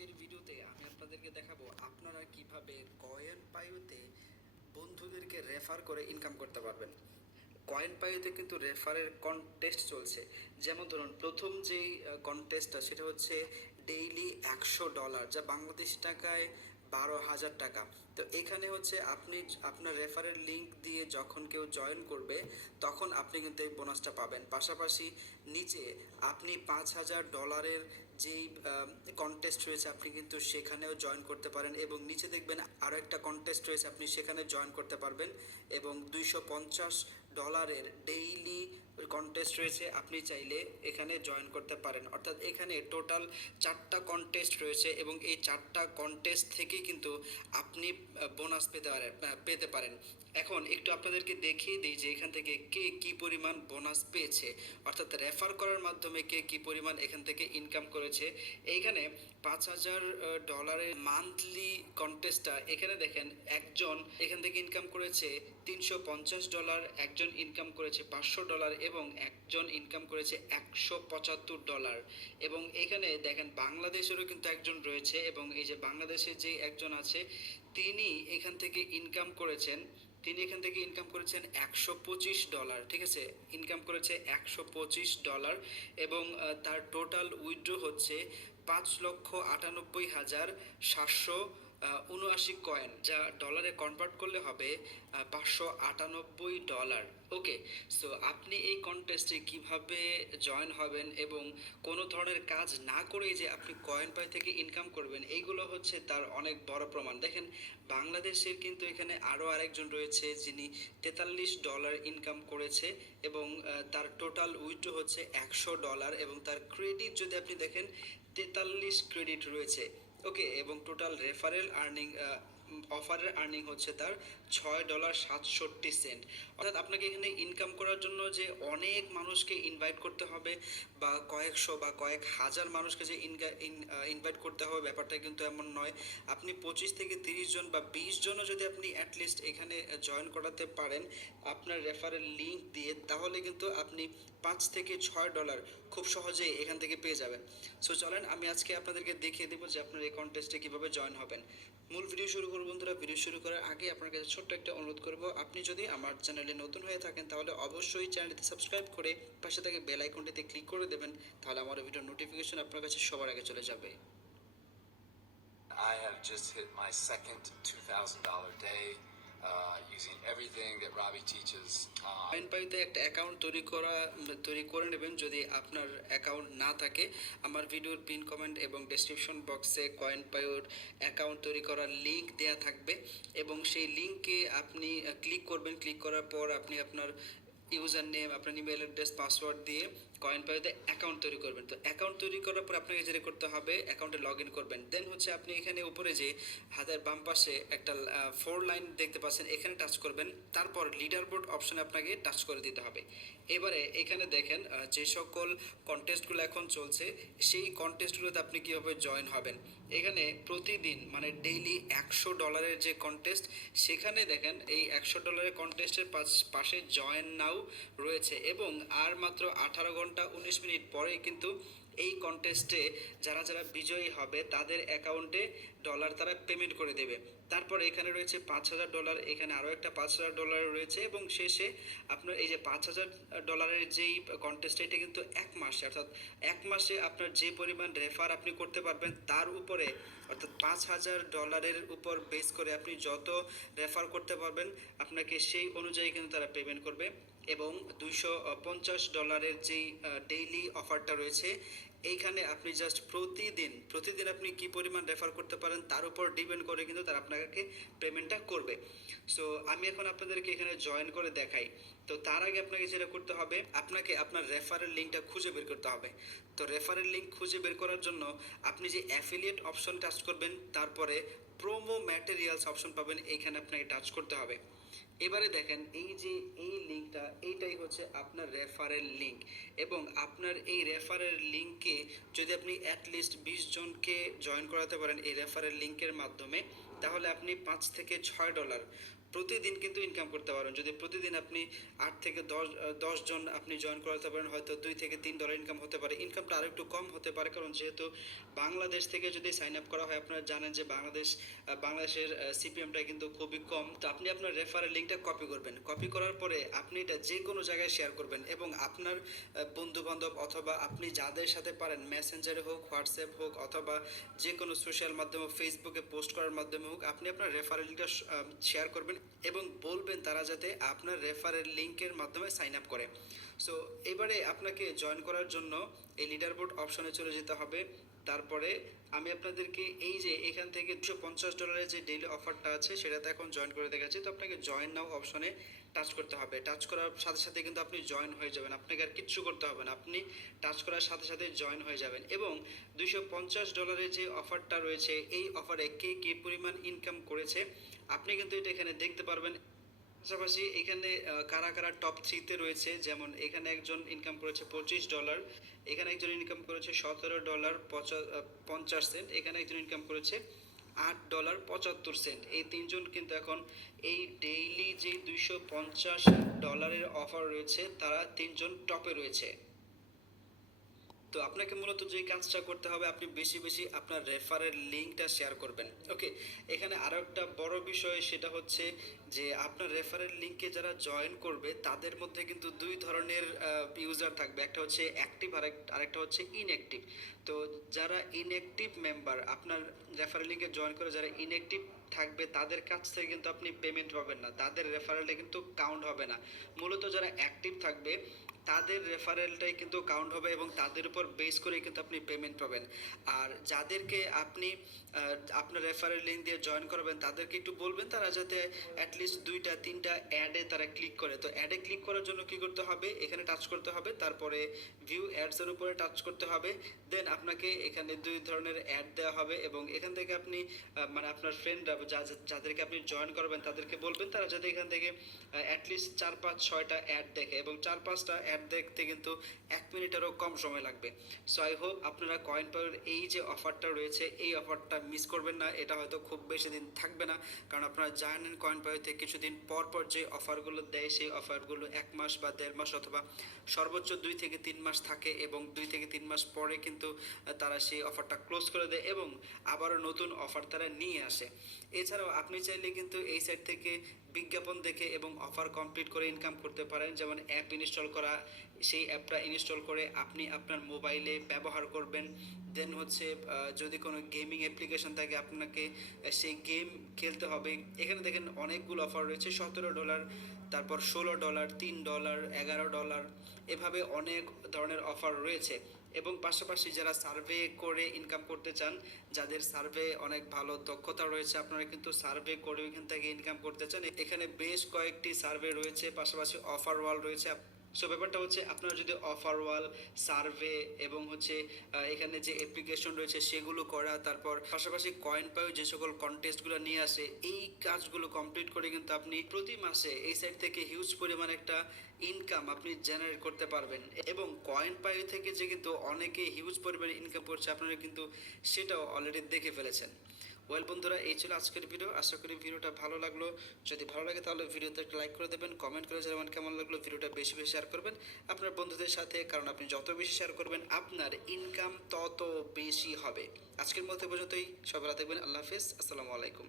আজকের ভিডিওতে আমি আপনাদেরকে দেখাবো আপনারা কিভাবে কয়েন পাইওতে বন্ধুদেরকে রেফার করে ইনকাম করতে পারবেন। কয়েন পাইওতে কিন্তু রেফারের কন্টেস্ট চলছে। যেমন ধরুন প্রথম যেই কন্টেস্টটা সেটা হচ্ছে ডেইলি $100, যা বাংলাদেশি টাকায় 12,000 টাকা। তো এখানে হচ্ছে আপনি আপনার রেফারের লিঙ্ক দিয়ে যখন কেউ জয়েন করবে তখন আপনি কিন্তু এই বোনাসটা পাবেন। পাশাপাশি নিচে আপনি $5,000 যেই কন্টেস্ট রয়েছে আপনি কিন্তু সেখানেও জয়েন করতে পারেন, এবং নিচে দেখবেন আরও একটা কন্টেস্ট রয়েছে, আপনি সেখানে জয়েন করতে পারবেন। এবং $250 ডেইলি কন্টেস্ট রয়েছে, আপনি চাইলে এখানে জয়েন করতে পারেন। অর্থাৎ এখানে টোটাল 4টা কন্টেস্ট রয়েছে এবং এই 4টা কন্টেস্ট থেকেই কিন্তু আপনি বোনাস পেতে পারেন। এখন একটু আপনাদেরকে দেখিয়ে দিই যে এখান থেকে কে কী পরিমাণ বোনাস পেয়েছে, অর্থাৎ রেফার করার মাধ্যমে কে কী পরিমাণ এখান থেকে ইনকাম করেছে। এইখানে $5,000 মান্থলি কন্টেস্টটা এখানে দেখেন, একজন এখান থেকে ইনকাম করেছে $350, একজন ইনকাম করেছে $500 এবং একজন ইনকাম করেছে $175। এবং এখানে দেখেন বাংলাদেশেরও কিন্তু একজন রয়েছে, এবং এই যে বাংলাদেশের যে একজন আছে তিনি এখান থেকে ইনকাম করেছেন $125। ঠিক আছে, ইনকাম করেছে $125 এবং তার টোটাল উইথড্র হচ্ছে 5,98,779 কয়েন, যা ডলারে কনভার্ট করলে হবে $598। ওকে, সো আপনি এই কন্টেস্টে কিভাবে জয়েন হবেন এবং কোনো ধরনের কাজ না করেই যে আপনি কয়েন পাই থেকে ইনকাম করবেন, এইগুলো হচ্ছে তার অনেক বড় প্রমাণ। দেখেন বাংলাদেশের কিন্তু এখানে আরও আরেকজন রয়েছে যিনি $43 ইনকাম করেছে এবং তার টোটাল উইথড্র হচ্ছে $100 এবং তার ক্রেডিট যদি আপনি দেখেন 43 ক্রেডিট রয়েছে। ওকে, এবং টোটাল রেফারেল আর্নিং অফারের আর্নিং হচ্ছে তার $6.67। অর্থাৎ আপনাকে এখানে ইনকাম করার জন্য যে অনেক মানুষকে ইনভাইট করতে হবে বা কয়েকশো বা কয়েক হাজার মানুষকে যে ইনভাইট করতে হবে, ব্যাপারটা কিন্তু এমন নয়। আপনি 25 থেকে 30 জন বা 20 জনও যদি আপনি অ্যাটলিস্ট এখানে জয়েন করাতে পারেন আপনার রেফারেল লিঙ্ক দিয়ে, তাহলে কিন্তু আপনি $5 থেকে $6 খুব সহজেই এখান থেকে পেয়ে যাবেন। সো চলেন আমি আজকে আপনাদেরকে দেখিয়ে দেবো যে আপনার এই কন্টেস্টে কীভাবে জয়েন হবেন। মূল ভিডিও শুরু করব বন্ধুরা। ভিডিও শুরু করার আগে আপনার কাছে ছোট্ট একটা অনুরোধ করব, আপনি যদি আমার চ্যানেলে নতুন হয়ে থাকেন তাহলে অবশ্যই চ্যানেলটিতে সাবস্ক্রাইব করে পাশে থেকে বেল আইকনটিতে ক্লিক করে দেবেন, তাহলে আমার ভিডিওর নোটিফিকেশন আপনার কাছে সবার আগে চলে যাবে। I have just hit my second $2,000 day using everything that Robbie teaches. Coin পাইতে একটা অ্যাকাউন্ট তৈরি করে নেবেন যদি আপনার অ্যাকাউন্ট না থাকে। আমার ভিডিওর পিন কমেন্ট এবং ডেসক্রিপশন বক্সে কয়েন পাইওর অ্যাকাউন্ট তৈরি করার লিঙ্ক দেওয়া থাকবে এবং সেই লিঙ্কে আপনি ক্লিক করবেন। ক্লিক করার পর আপনি আপনার ইউজার নেম, আপনার ইমেল অ্যাড্রেস, পাসওয়ার্ড দিয়ে কয়েন পাইওতে অ্যাকাউন্ট তৈরি করবেন। তো অ্যাকাউন্ট তৈরি করার পর আপনাকে যেটা করতে হবে, অ্যাকাউন্টে লগ ইন করবেন। দেন হচ্ছে আপনি এখানে উপরে যে হাতের বাম পাশে একটা 4 লাইন দেখতে পাচ্ছেন, এখানে টাচ করবেন। তারপর লিডার বোর্ড অপশনে আপনাকে টাচ করে দিতে হবে। এবারে এখানে দেখেন যে সকল কন্টেস্টগুলো এখন চলছে সেই কন্টেস্টগুলোতে আপনি কীভাবে জয়েন হবেন। এখানে প্রতিদিন মানে ডেইলি $100 যে কন্টেস্ট, সেখানে দেখেন এই $100 কন্টেস্টের পাশে জয়েন নাও রয়েছে এবং আর মাত্র 18 ঘন্টা 19 মিনিট পরে কিন্তু এই কন্টেস্টে যারা যারা বিজয়ী হবে তাদের অ্যাকাউন্টে ডলার তারা পেমেন্ট করে দেবে। তারপর এখানে রয়েছে $5,000, এখানে আরও একটা $5,000 রয়েছে এবং শেষে আপনার এই যে $5,000 যেই কন্টেস্ট, এটা কিন্তু 1 মাসে, অর্থাৎ 1 মাসে আপনার যে পরিমাণ রেফার আপনি করতে পারবেন তার উপরে, অর্থাৎ $5,000 উপর বেস করে আপনি যত রেফার করতে পারবেন আপনাকে সেই অনুযায়ী কিন্তু তারা পেমেন্ট করবে। এবং $250 যেই ডেইলি অফারটা রয়েছে, এইখানে আপনি জাস্ট প্রতিদিন আপনি কী পরিমাণ রেফার করতে পারেন তার উপর ডিপেন্ড করে কিন্তু তারা আপনাকে পেমেন্টটা করবে। সো আমি এখন আপনাদেরকে এখানে জয়েন করে দেখাই। তো তার আগে আপনাকে যেটা করতে হবে, আপনাকে আপনার রেফারেল লিঙ্কটা খুঁজে বের করতে হবে। তো রেফারেল লিঙ্ক খুঁজে বের করার জন্য আপনি যে অ্যাফিলিয়েট অপশন টাচ করবেন, তারপরে প্রোমো ম্যাটেরিয়ালস অপশন পাবেন, এইখানে আপনাকে টাচ করতে হবে। এবারে দেখেন এই যে এই লিঙ্কটা, এইটাই হচ্ছে আপনার রেফারেল লিঙ্ক এবং আপনার এই রেফারেল লিঙ্কে যদি আপনি অ্যাটলিস্ট 20 জনকে জয়েন করাতে পারেন এই রেফারেল লিঙ্কের মাধ্যমে, তাহলে আপনি $5 থেকে $6 প্রতিদিন কিন্তু ইনকাম করতে পারেন। যদি প্রতিদিন আপনি 8 থেকে 10 জন আপনি জয়েন করাতে পারেন, হয়তো $2 থেকে $3 ইনকাম হতে পারে। ইনকামটা আরেকটু কম হতে পারে, কারণ যেহেতু বাংলাদেশ থেকে যদি সাইন আপ করা হয়, আপনারা জানেন যে বাংলাদেশের সিপিএমটা কিন্তু খুবই কম। তো আপনি আপনার রেফারেল লিঙ্কটা কপি করবেন। কপি করার পরে আপনি এটা যে কোনো জায়গায় শেয়ার করবেন এবং আপনার বন্ধু-বান্ধব অথবা আপনি যাদের সাথে পারেন, মেসেঞ্জারে হোক, হোয়াটসঅ্যাপ হোক অথবা যে কোনো সোশ্যাল মাধ্যমে, ফেসবুকে পোস্ট করার মাধ্যমে হোক, আপনি আপনার রেফারেল লিঙ্কটা শেয়ার করবেন এবং বলবেন তারা যাতে আপনার রেফারেল লিঙ্কের মাধ্যমে সাইন আপ করে। সো এবারে আপনাকে জয়েন করার জন্য এই লিডার বোর্ড অপশনে চলে যেতে হবে। তারপরে আমি আপনাদেরকে এই যে এখান থেকে $250 যে ডেইলি অফারটা আছে সেটাতে এখন জয়েন করে দেখাচ্ছি। তো আপনাকে জয়েন নাও অপশনে টাচ করতে হবে। টাচ করার সাথে সাথে কিন্তু আপনি জয়েন হয়ে যাবেন, আপনাকে আর কিচ্ছু করতে হবে না, আপনি টাচ করার সাথে সাথে জয়েন হয়ে যাবেন। এবং $250 যে অফারটা রয়েছে, এই অফারে কে কী পরিমাণ ইনকাম করেছে আপনি কিন্তু এটা এখানে দেখতে পারবেন। পাশাপাশি এখানে কারা কারা টপ 3-তে রয়েছে, যেমন এখানে একজন ইনকাম করেছে $25, এখানে একজন ইনকাম করেছে $17.50, এখানে একজন ইনকাম করেছে $8.75। এই তিনজন কিন্তু এখন এই ডেইলি যে $250 অফার রয়েছে তারা তিনজন টপে রয়েছে। তো আপনাকে মূলত যে কাজটা করতে হবে, আপনি বেশি বেশি আপনার রেফারের লিঙ্কটা শেয়ার করবেন। ওকে, এখানে আরও একটা বড় বিষয়, সেটা হচ্ছে যে আপনার রেফারেল লিঙ্কে যারা জয়েন করবে তাদের মধ্যে কিন্তু দুই ধরনের ইউজার থাকবে, একটা হচ্ছে অ্যাক্টিভ আর আরেকটা হচ্ছে ইনঅ্যাক্টিভ। তো যারা ইনঅ্যাক্টিভ মেম্বার, আপনার রেফারেল লিঙ্কে জয়েন করে যারা ইনঅ্যাক্টিভ থাকবে তাদের কাছ থেকে কিন্তু আপনি পেমেন্ট পাবেন না, তাদের রেফারেলটা কিন্তু কাউন্ট হবে না। মূলত যারা অ্যাক্টিভ থাকবে তাদের রেফারেলটাই কিন্তু কাউন্ট হবে এবং তাদের উপর বেস করে কিন্তু আপনি পেমেন্ট পাবেন। আর যাদেরকে আপনি আপনার রেফারেল লিঙ্ক দিয়ে জয়েন করবেন তাদেরকে একটু বলবেন তারা যাতে অ্যাটলিস্ট 2-3টা অ্যাডে তারা ক্লিক করে। তো অ্যাডে ক্লিক করার জন্য কি করতে হবে, এখানে টাচ করতে হবে, তারপরে ভিউ অ্যাডসের উপরে টাচ করতে হবে। দেন আপনাকে এখানে দুই ধরনের অ্যাড দেওয়া হবে এবং এখান থেকে আপনি মানে আপনার ফ্রেন্ডরা যাদেরকে আপনি জয়েন করবেন তাদেরকে বলবেন তারা যাতে এখান থেকে অ্যাটলিস্ট 4-5-6টা অ্যাড দেখে, এবং 4-5টা অ্যাড দেখতে কিন্তু 1 মিনিটেরও কম সময় লাগবে। সো আই হোপ আপনারা কয়েন পাওয়ার এই যে অফারটা রয়েছে এই অফারটা মিস করবেন না। এটা হয়তো খুব বেশি দিন থাকবে না, কারণ আপনারা জানেন কয়েন পাওয়াতে কিছুদিন পর পর যে অফারগুলো দেয় সেই অফারগুলো 1 মাস বা 1.5 মাস অথবা সর্বোচ্চ 2 থেকে 3 মাস থাকে এবং 2 থেকে 3 মাস পরে কিন্তু তারা সেই অফারটা ক্লোজ করে দেয় এবং আবারও নতুন অফার তারা নিয়ে আসে। এছাড়াও আপনি চাইলে কিন্তু এই সাইট থেকে বিজ্ঞাপন দেখে এবং অফার কমপ্লিট করে ইনকাম করতে পারেন। যেমন অ্যাপ ইনস্টল করা, সেই অ্যাপটা ইনস্টল করে আপনি আপনার মোবাইলে ব্যবহার করবেন। দেন হচ্ছে যদি কোনো গেমিং অ্যাপ্লিকেশন থাকে আপনাকে সেই গেম খেলতে হবে। এখানে দেখেন অনেকগুলো অফার রয়েছে, $17, তারপর $16, $3, $11, এভাবে অনেক ধরনের অফার রয়েছে। এবং পাশাপাশি যারা সার্ভে করে ইনকাম করতে চান, যাদের সার্ভে অনেক ভালো দক্ষতা রয়েছে, আপনারা কিন্তু সার্ভে করে এখান থেকে ইনকাম করতে চান, এখানে বেশ কয়েকটি সার্ভে রয়েছে, পাশাপাশি অফার ওয়াল রয়েছে। সো ব্যাপারটা হচ্ছে আপনারা যদি অফার ওয়াল, সার্ভে এবং হচ্ছে এখানে যে অ্যাপ্লিকেশন রয়েছে সেগুলো করা, তারপর পাশাপাশি কয়েন পায় যে সকল কন্টেস্টগুলো নিয়ে আসে, এই কাজগুলো কমপ্লিট করে কিন্তু আপনি প্রতি মাসে এই সাইট থেকে হিউজ পরিমাণ একটা ইনকাম আপনি জেনারেট করতে পারবেন। এবং কয়েন পাই থেকে যে কিন্তু অনেকে হিউজ পরিমাণে ইনকাম করছে আপনারা কিন্তু সেটাও অলরেডি দেখে ফেলেছেন। ওয়েল বন্ধুরা, এই ছিল আজকের ভিডিও। আশা করি ভিডিওটা ভালো লাগলো। যদি ভালো লাগে তাহলে ভিডিওতে একটা লাইক করে দেবেন, কমেন্ট করে জানাবেন কেমন লাগলো। ভিডিওটা বেশি বেশি শেয়ার করবেন আপনার বন্ধুদের সাথে, কারণ আপনি যত বেশি শেয়ার করবেন আপনার ইনকাম তত বেশি হবে। আজকের মতো পর্যন্তই, সবাই ভালো থাকবেন। আল্লাহ হাফেজ, আসসালামু আলাইকুম।